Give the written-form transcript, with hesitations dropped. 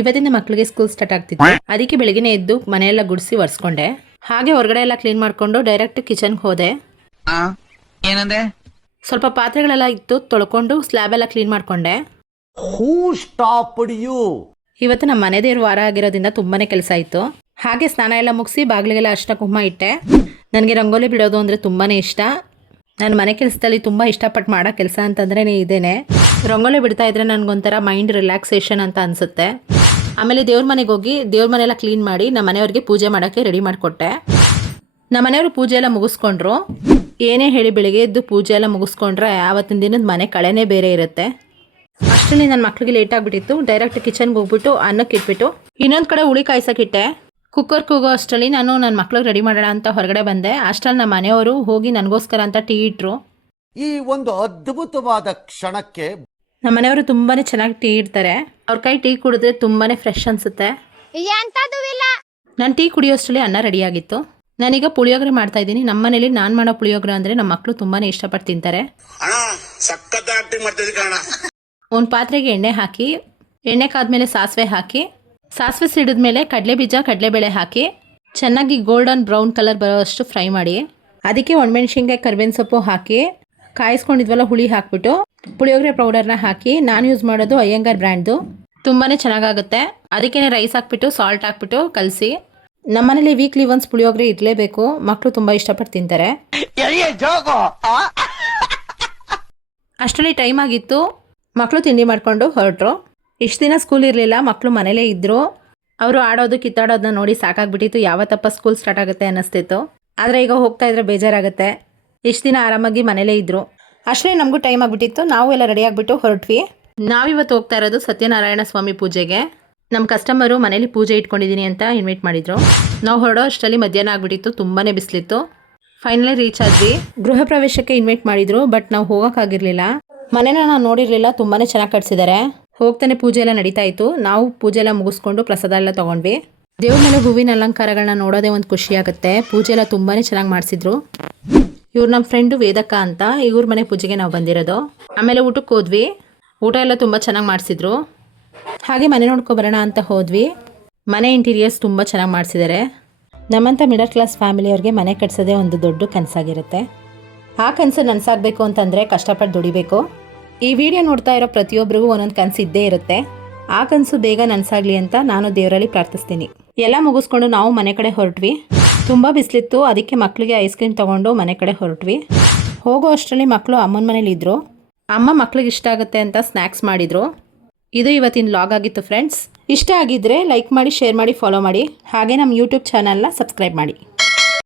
ಇವತ್ತಿನ ಮಕ್ಕಳಿಗೆ school start ಆಗ್ತಿತ್ತು, ಅದಕ್ಕೆ ಬೆಳಗ್ಗೆ ಎದ್ದು ಮನೆಯೆಲ್ಲ ಗುಡಿಸಿ ಒರೆಸ್ಕೊಂಡೆ. ಹಾಗೆ ಹೊರಗಡೆ ಎಲ್ಲ ಕ್ಲೀನ್ ಮಾಡ್ಕೊಂಡು ಡೈರೆಕ್ಟ್ ಕಿಚನ್ಗೆ ಹೋದೆ. ಏನಂದೆ? ಸ್ವಲ್ಪ ಪಾತ್ರೆಗಳೆಲ್ಲ ಇತ್ತು, ತೊಳ್ಕೊಂಡು ಸ್ಲ್ಯಾಬ್ ಎಲ್ಲ ಕ್ಲೀನ್ ಮಾಡ್ಕೊಂಡೆ. ಇವತ್ತು ನಮ್ಮ ಮನೆ ದೇವ್ರ ವಾರ ಆಗಿರೋದ್ರಿಂದ ತುಂಬಾನೇ ಕೆಲಸ ಇತ್ತು. ಹಾಗೆ ಸ್ನಾನ ಎಲ್ಲ ಮುಗಿಸಿ ಬಾಗಿಲಿಗೆಲ್ಲ ಅರ್ಶಿನ ಕುಂಕುಮ ಇಟ್ಟೆ. ನನಗೆ ರಂಗೋಲಿ ಬಿಡೋದು ಅಂದರೆ ತುಂಬಾನೇ ಇಷ್ಟ. ನನ್ನ ಮನೆ ಕೆಲಸದಲ್ಲಿ ತುಂಬ ಇಷ್ಟಪಟ್ಟು ಮಾಡೋ ಕೆಲಸ ಅಂತಂದ್ರೆ ಇದೇನೆ. ರಂಗೋಲಿ ಬಿಡ್ತಾ ಇದ್ರೆ ನನಗೊಂಥರ ಮೈಂಡ್ ರಿಲ್ಯಾಕ್ಸೇಷನ್ ಅಂತ ಅನಿಸುತ್ತೆ. ಆಮೇಲೆ ದೇವ್ರ ಮನೆಗೆ ಹೋಗಿ ದೇವ್ರ ಮನೆಯೆಲ್ಲ ಕ್ಲೀನ್ ಮಾಡಿ ನಮ್ಮ ಮನೆಯವ್ರಿಗೆ ಪೂಜೆ ಮಾಡೋಕ್ಕೆ ರೆಡಿ ಮಾಡಿಕೊಟ್ಟೆ. ನಮ್ಮ ಮನೆಯವರು ಪೂಜೆ ಎಲ್ಲ ಮುಗಿಸ್ಕೊಂಡ್ರು. ಏನೇ ಹೇಳಿ ಬೆಳಿಗ್ಗೆ ಎದ್ದು ಪೂಜೆ ಎಲ್ಲ ಮುಗಿಸ್ಕೊಂಡ್ರೆ ಆವತ್ತಿನ ದಿನದ ಮನೆ ಕಳೆನೇ ಬೇರೆ ಇರುತ್ತೆ. ಅಷ್ಟರಲ್ಲಿ ನನ್ನ ಮಕ್ಕಳಿಗೆ ಲೇಟ್ ಆಗಿಬಿಟ್ಟಿತ್ತು. ಡೈರೆಕ್ಟ್ ಕಿಚನ್ಗೆ ಹೋಗ್ಬಿಟ್ಟು ಅನ್ನಕ್ಕೆ ಇಟ್ಬಿಟ್ಟು ಇನ್ನೊಂದು ಕಡೆ ಹುಳಿ ಕಾಯಿಸೋಕ್ಕಿಟ್ಟೆ. ಕುಕ್ಕರ್ ಕೂಗೋ ಅಷ್ಟರಲ್ಲಿ ನಾನು ನನ್ನ ಮಕ್ಳಿಗೆ ರೆಡಿ ಮಾಡೋಣ ಅಂತ ಹೊರಗಡೆ ಬಂದೆ. ಅಷ್ಟರಲ್ಲಿ ನಮ್ಮ ಮನೆಯವರು ಹೋಗಿ ನನಗೋಸ್ಕರ ಅಂತ ಟೀ ಇಟ್ರು. ಈ ಒಂದು ಅದ್ಭುತವಾದ ಕ್ಷಣಕ್ಕೆ ನಮ್ಮ ಮನೆಯವರು ತುಂಬಾನೇ ಚೆನ್ನಾಗಿ ಟೀ ಇಡ್ತಾರೆ. ಅವ್ರ ಕೈ ಟೀ ಕುಡಿದ್ರೆ ತುಂಬಾನೇ ಫ್ರೆಶ್ ಅನ್ಸುತ್ತೆ. ನಾನು ಟೀ ಕುಡಿಯೋಷ್ಟರಲ್ಲಿ ಅನ್ನ ರೆಡಿ ಆಗಿತ್ತು. ನಾನೀಗ ಪುಳಿಯೋಗರೆ ಮಾಡ್ತಾ ಇದ್ದೀನಿ. ನಮ್ಮ ಮನೇಲಿ ನಾನು ಮಾಡೋ ಪುಳಿಯೋಗರೆ ಅಂದ್ರೆ ನಮ್ಮ ಮಕ್ಕಳು ತುಂಬಾನೇ ಇಷ್ಟಪಟ್ಟು ತಿಂತಾರೆ. ಒಂದು ಪಾತ್ರೆಗೆ ಎಣ್ಣೆ ಹಾಕಿ, ಎಣ್ಣೆ ಕಾದ್ಮೇಲೆ ಸಾಸಿವೆ ಹಾಕಿ, ಸಾಸಿವೆ ಸಿಡಿದ್ಮೇಲೆ ಕಡಲೆಬೀಜ ಕಡಲೆಬೇಳೆ ಹಾಕಿ ಚೆನ್ನಾಗಿ ಗೋಲ್ಡನ್ ಬ್ರೌನ್ ಕಲರ್ ಬರೋಷ್ಟು ಫ್ರೈ ಮಾಡಿ, ಅದಕ್ಕೆ ಒಣಮೆಣಸಿನ್ಕಾಯಿ ಕರಿಬೇವಿನ ಸೊಪ್ಪು ಹಾಕಿ ಕಾಯಿಸ್ಕೊಂಡಿದ್ವಲ್ಲ ಹುಳಿ ಹಾಕ್ಬಿಟ್ಟು ಪುಳಿಯೋಗರೆ ಪೌಡರ್ನ ಹಾಕಿ, ನಾನು ಯೂಸ್ ಮಾಡೋದು ಅಯ್ಯಂಗಾರ್ ಬ್ರ್ಯಾಂಡ್ದು, ತುಂಬಾ ಚೆನ್ನಾಗಾಗುತ್ತೆ. ಅದಕ್ಕೆ ರೈಸ್ ಹಾಕ್ಬಿಟ್ಟು ಸಾಲ್ಟ್ ಹಾಕ್ಬಿಟ್ಟು ಕಲಸಿ. ನಮ್ಮನೇಲಿ ವೀಕ್ಲಿ ಒನ್ಸ್ ಪುಳಿಯೋಗರೆ ಇರಲೇಬೇಕು. ಮಕ್ಕಳು ತುಂಬ ಇಷ್ಟಪಟ್ಟು ತಿಂತಾರೆ. ಅಷ್ಟರಲ್ಲಿ ಟೈಮ್ ಆಗಿತ್ತು. ಮಕ್ಕಳು ತಿಂಡಿ ಮಾಡಿಕೊಂಡು ಹೊರಟರು. ಇಷ್ಟು ದಿನ ಸ್ಕೂಲ್ ಇರಲಿಲ್ಲ, ಮಕ್ಕಳು ಮನೇಲೇ ಇದ್ದರು. ಅವರು ಆಡೋದು ಕಿತ್ತಾಡೋದನ್ನ ನೋಡಿ ಸಾಕಾಗ್ಬಿಟ್ಟಿತ್ತು. ಯಾವತ್ತಪ್ಪ ಸ್ಕೂಲ್ ಸ್ಟಾರ್ಟ್ ಆಗುತ್ತೆ ಅನ್ನಿಸ್ತಿತ್ತು. ಆದರೆ ಈಗ ಹೋಗ್ತಾ ಇದ್ರೆ ಬೇಜಾರಾಗುತ್ತೆ. ಇಷ್ಟು ದಿನ ಆರಾಮಾಗಿ ಮನೇಲೇ ಇದ್ದರು. ಅಷ್ಟೇ ನಮಗೂ ಟೈಮ್ ಆಗಿಬಿಟ್ಟಿತ್ತು. ನಾವು ಎಲ್ಲ ರೆಡಿ ಆಗಿಬಿಟ್ಟು ಹೊರಟ್ವಿ. ನಾವಿವತ್ತು ಹೋಗ್ತಾ ಇರೋದು ಸತ್ಯನಾರಾಯಣ ಸ್ವಾಮಿ ಪೂಜೆಗೆ. ನಮ್ಮ ಕಸ್ಟಮರು ಮನೇಲಿ ಪೂಜೆ ಇಟ್ಕೊಂಡಿದ್ದೀನಿ ಅಂತ ಇನ್ವೈಟ್ ಮಾಡಿದರು. ನಾವು ಹೊರಡೋ ಅಷ್ಟರಲ್ಲಿ ಮಧ್ಯಾಹ್ನ ಆಗಿಬಿಟ್ಟಿತ್ತು. ತುಂಬಾ ಬಿಸಿಲಿತ್ತು. ಫೈನಲಿ ರೀಚ್ ಆದ್ವಿ. ಗೃಹ ಪ್ರವೇಶಕ್ಕೆ ಇನ್ವೈಟ್ ಮಾಡಿದ್ರು, ಬಟ್ ನಾವು ಹೋಗೋಕ್ಕಾಗಿರಲಿಲ್ಲ. ಮನೇನ ನಾವು ನೋಡಿರಲಿಲ್ಲ. ತುಂಬಾ ಚೆನ್ನಾಗಿ ಕಟ್ಸಿದ್ದಾರೆ. ಹೋಗ್ತಾನೆ ಪೂಜೆ ಎಲ್ಲ ನಡೀತಾ ಇತ್ತು. ನಾವು ಪೂಜೆ ಎಲ್ಲ ಮುಗಿಸ್ಕೊಂಡು ಪ್ರಸಾದ ಎಲ್ಲ ತೊಗೊಂಡ್ವಿ. ದೇವ್ರ ಮೇಲೆ ಹೂವಿನ ಅಲಂಕಾರಗಳನ್ನ ನೋಡೋದೇ ಒಂದು ಖುಷಿ ಆಗುತ್ತೆ. ಪೂಜೆ ಎಲ್ಲ ತುಂಬಾ ಚೆನ್ನಾಗಿ ಮಾಡಿಸಿದ್ರು. ಇವ್ರು ನಮ್ಮ ಫ್ರೆಂಡು ವೇದಕ್ಕ ಅಂತ, ಇವ್ರ ಮನೆ ಪೂಜೆಗೆ ನಾವು ಬಂದಿರೋದು. ಆಮೇಲೆ ಊಟಕ್ಕೆ ಹೋದ್ವಿ. ಊಟ ಎಲ್ಲ ತುಂಬ ಚೆನ್ನಾಗಿ ಮಾಡಿಸಿದ್ರು. ಹಾಗೆ ಮನೆ ನೋಡ್ಕೊಬರೋಣ ಅಂತ ಹೋದ್ವಿ. ಮನೆ ಇಂಟೀರಿಯರ್ಸ್ ತುಂಬ ಚೆನ್ನಾಗಿ ಮಾಡಿಸಿದ್ದಾರೆ. ನಮ್ಮಂಥ ಮಿಡಲ್ ಕ್ಲಾಸ್ ಫ್ಯಾಮಿಲಿಯವ್ರಿಗೆ ಮನೆ ಕಟ್ಸೋದೇ ಒಂದು ದೊಡ್ಡ ಕನಸಾಗಿರುತ್ತೆ. ಆ ಕನಸು ನನಸಾಗಬೇಕು ಅಂತಂದರೆ ಕಷ್ಟಪಟ್ಟು ದುಡಿಬೇಕು. ಈ ವಿಡಿಯೋ ನೋಡ್ತಾ ಇರೋ ಪ್ರತಿಯೊಬ್ಬರಿಗೂ ಒಂದೊಂದು ಕನಸು ಇದ್ದೇ ಇರುತ್ತೆ. ಆ ಕನಸು ಬೇಗ ನನಸಾಗಲಿ ಅಂತ ನಾನು ದೇವರಲ್ಲಿ ಪ್ರಾರ್ಥಿಸ್ತೀನಿ. ಎಲ್ಲ ಮುಗಿಸ್ಕೊಂಡು ನಾವು ಮನೆ ಕಡೆ ಹೊರಟ್ವಿ. ತುಂಬ ಬಿಸಿಲಿತ್ತು, ಅದಕ್ಕೆ ಮಕ್ಕಳಿಗೆ ಐಸ್ ಕ್ರೀಮ್ ತೊಗೊಂಡು ಮನೆ ಕಡೆ ಹೊರಟ್ವಿ. ಹೋಗೋ ಅಷ್ಟರಲ್ಲಿ ಮಕ್ಕಳು ಅಮ್ಮನ ಮನೇಲಿ ಇದ್ದರು. ಅಮ್ಮ ಮಕ್ಕಳಿಗೆ ಇಷ್ಟ ಆಗುತ್ತೆ ಅಂತ ಸ್ನ್ಯಾಕ್ಸ್ ಮಾಡಿದರು. ಇದು ಇವತ್ತಿನ ಲಾಗ್ ಆಗಿತ್ತು ಫ್ರೆಂಡ್ಸ್. ಇಷ್ಟ ಆಗಿದ್ದರೆ ಲೈಕ್ ಮಾಡಿ, ಶೇರ್ ಮಾಡಿ, ಫಾಲೋ ಮಾಡಿ. ಹಾಗೆ ನಮ್ಮ ಯೂಟ್ಯೂಬ್ ಚಾನಲ್ನ ಸಬ್ಸ್ಕ್ರೈಬ್ ಮಾಡಿ.